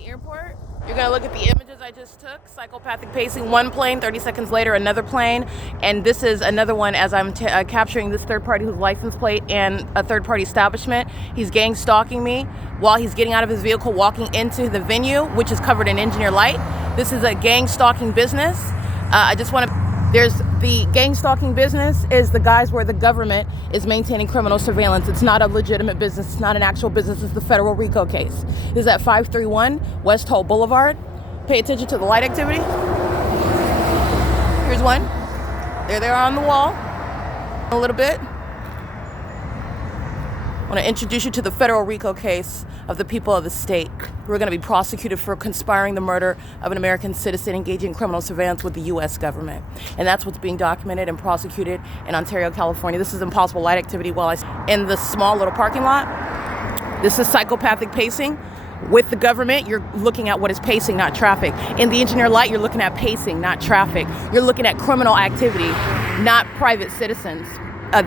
the airport. You're going to look at the images I just took. Psychopathic pacing, one plane, 30 seconds later, another plane. And this is another one as I'm capturing this third party whose license plate and a third party establishment. He's gang stalking me while he's getting out of his vehicle, walking into the venue, which is covered in engineer light. This is a gang stalking business. There's the gang stalking business is the guys where the government is maintaining criminal surveillance. It's not a legitimate business. It's not an actual business. It's the federal RICO case. This is at 531 West Holt Boulevard. Pay attention to the light activity. Here's one. There they are on the wall. A little bit. I want to introduce you to the federal RICO case of the people of the state who are going to be prosecuted for conspiring the murder of an American citizen engaging in criminal surveillance with the U.S. government. And that's what's being documented and prosecuted in Ontario, California. This is impossible light activity while in the small little parking lot. This is psychopathic pacing. With the government, you're looking at what is pacing, not traffic. In the engineer light, you're looking at pacing, not traffic. You're looking at criminal activity, not private citizens.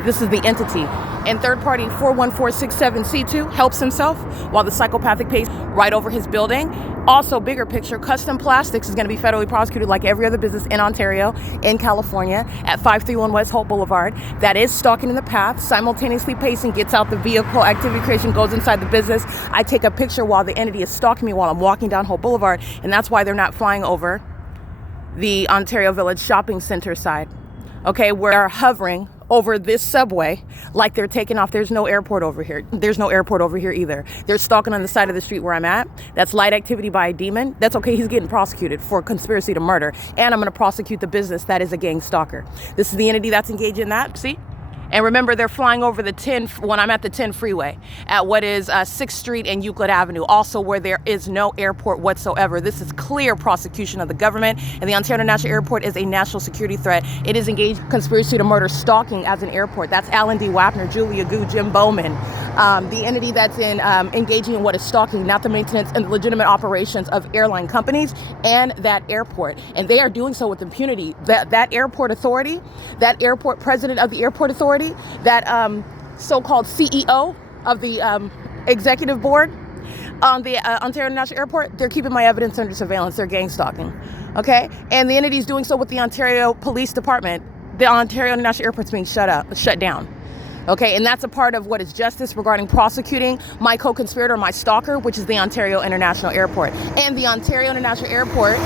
This is the entity. And third party 41467C2 helps himself while the psychopathic pace right over his building. Also, bigger picture, Custom Plastics is going to be federally prosecuted like every other business in Ontario, in California, at 531 West Holt Boulevard. That is stalking in the path, simultaneously pacing, gets out the vehicle, activity creation, goes inside the business. I take a picture while the entity is stalking me while I'm walking down Holt Boulevard, and that's why they're not flying over the Ontario Village Shopping Center side. Okay, we're hovering over this subway like they're taking off. There's no airport over here. There's no airport over here either. They're stalking on the side of the street where I'm at. That's light activity by a demon. That's okay. He's getting prosecuted for conspiracy to murder. And I'm going to prosecute the business that is a gang stalker. This is the entity that's engaged in that. See? And remember, they're flying over the 10 when I'm at the 10 freeway at what is 6th Street and Euclid Avenue, also where there is no airport whatsoever. This is clear prosecution of the government, and the Ontario International Airport is a national security threat. It is engaged in conspiracy to murder, stalking as an airport. That's Alan D. Wapner, Julia Gu, Jim Bowman. The entity that's engaging in what is stalking, not the maintenance and legitimate operations of airline companies and that airport. And they are doing so with impunity. That airport authority, that airport president of the airport authority, that so-called CEO of the executive board on the Ontario International Airport, they're keeping my evidence under surveillance. They're gang stalking, okay? And the entity is doing so with the Ontario Police Department. The Ontario International Airport's being shut down. Okay, and that's a part of what is justice regarding prosecuting my co-conspirator, my stalker, which is the Ontario International Airport. And the Ontario International Airport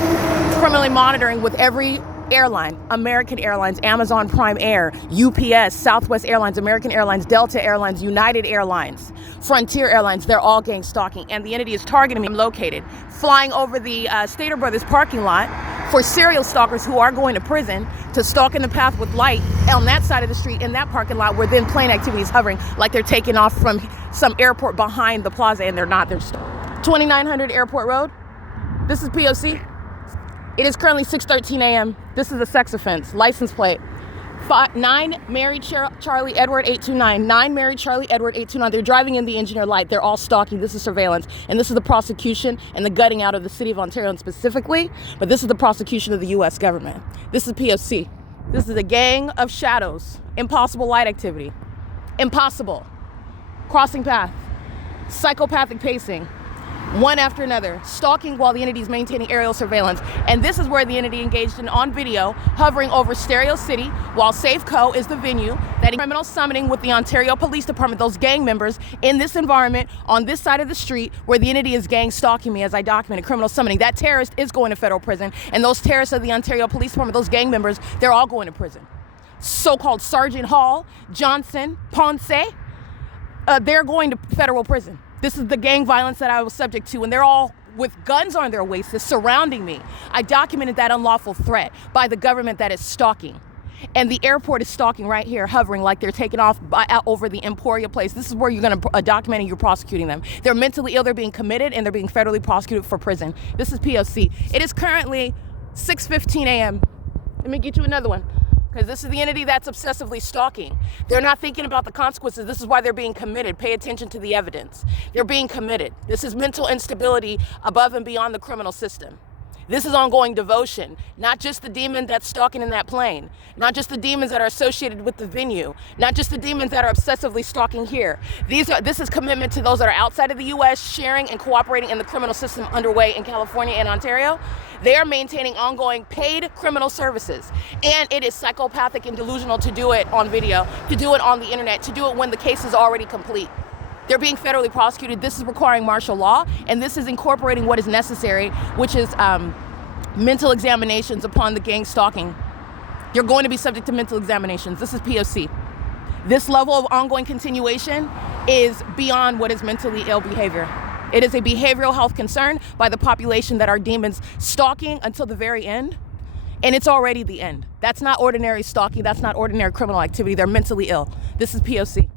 criminally monitoring with every airline: American Airlines, Amazon Prime Air, UPS, Southwest Airlines, American Airlines, Delta Airlines, United Airlines, Frontier Airlines. They're all gang stalking, and the entity is targeting me. I'm located flying over the Stater Brothers parking lot for serial stalkers who are going to prison to stalk in the path with light on that side of the street in that parking lot where then plane activity is hovering like they're taking off from some airport behind the plaza, and they're not. They're 2900 Airport Road. This is P.O.C. It is currently 6:13 a.m. This is a sex offense. License plate 9 Mary Charlie Edward 829. 9 Mary Charlie Edward 829. They're driving in the engineer light. They're all stalking. This is surveillance. And this is the prosecution and the gutting out of the city of Ontario specifically. But this is the prosecution of the U.S. government. This is P.O.C. This is a gang of shadows. Impossible light activity. Impossible. Crossing path. Psychopathic pacing. One after another, stalking while the entity is maintaining aerial surveillance. And this is where the entity engaged in on video, hovering over Stereo City, while Safeco is the venue, that criminal summoning with the Ontario Police Department, those gang members in this environment on this side of the street where the entity is gang stalking me as I documented criminal summoning. That terrorist is going to federal prison, and those terrorists of the Ontario Police Department, those gang members, they're all going to prison. So-called Sergeant Hall, Johnson, Ponce, they're going to federal prison. This is the gang violence that I was subject to, and they're all with guns on their waists surrounding me. I documented that unlawful threat by the government that is stalking. And the airport is stalking right here, hovering like they're taking off over the Emporia place. This is where you're going to document and you're prosecuting them. They're mentally ill, they're being committed, and they're being federally prosecuted for prison. This is P.O.C. It is currently 6:15 a.m. Let me get you another one. Because this is the entity that's obsessively stalking. They're not thinking about the consequences. This is why they're being committed. Pay attention to the evidence. They're being committed. This is mental instability above and beyond the criminal system. This is ongoing devotion, not just the demon that's stalking in that plane, not just the demons that are associated with the venue, not just the demons that are obsessively stalking here. This is commitment to those that are outside of the U.S., sharing and cooperating in the criminal system underway in California and Ontario. They are maintaining ongoing paid criminal services. And it is psychopathic and delusional to do it on video, to do it on the internet, to do it when the case is already complete. They're being federally prosecuted. This is requiring martial law, and this is incorporating what is necessary, which is mental examinations upon the gang stalking. You're going to be subject to mental examinations. This is P.O.C. This level of ongoing continuation is beyond what is mentally ill behavior. It is a behavioral health concern by the population that are demons stalking until the very end, and it's already the end. That's not ordinary stalking. That's not ordinary criminal activity. They're mentally ill. This is P.O.C.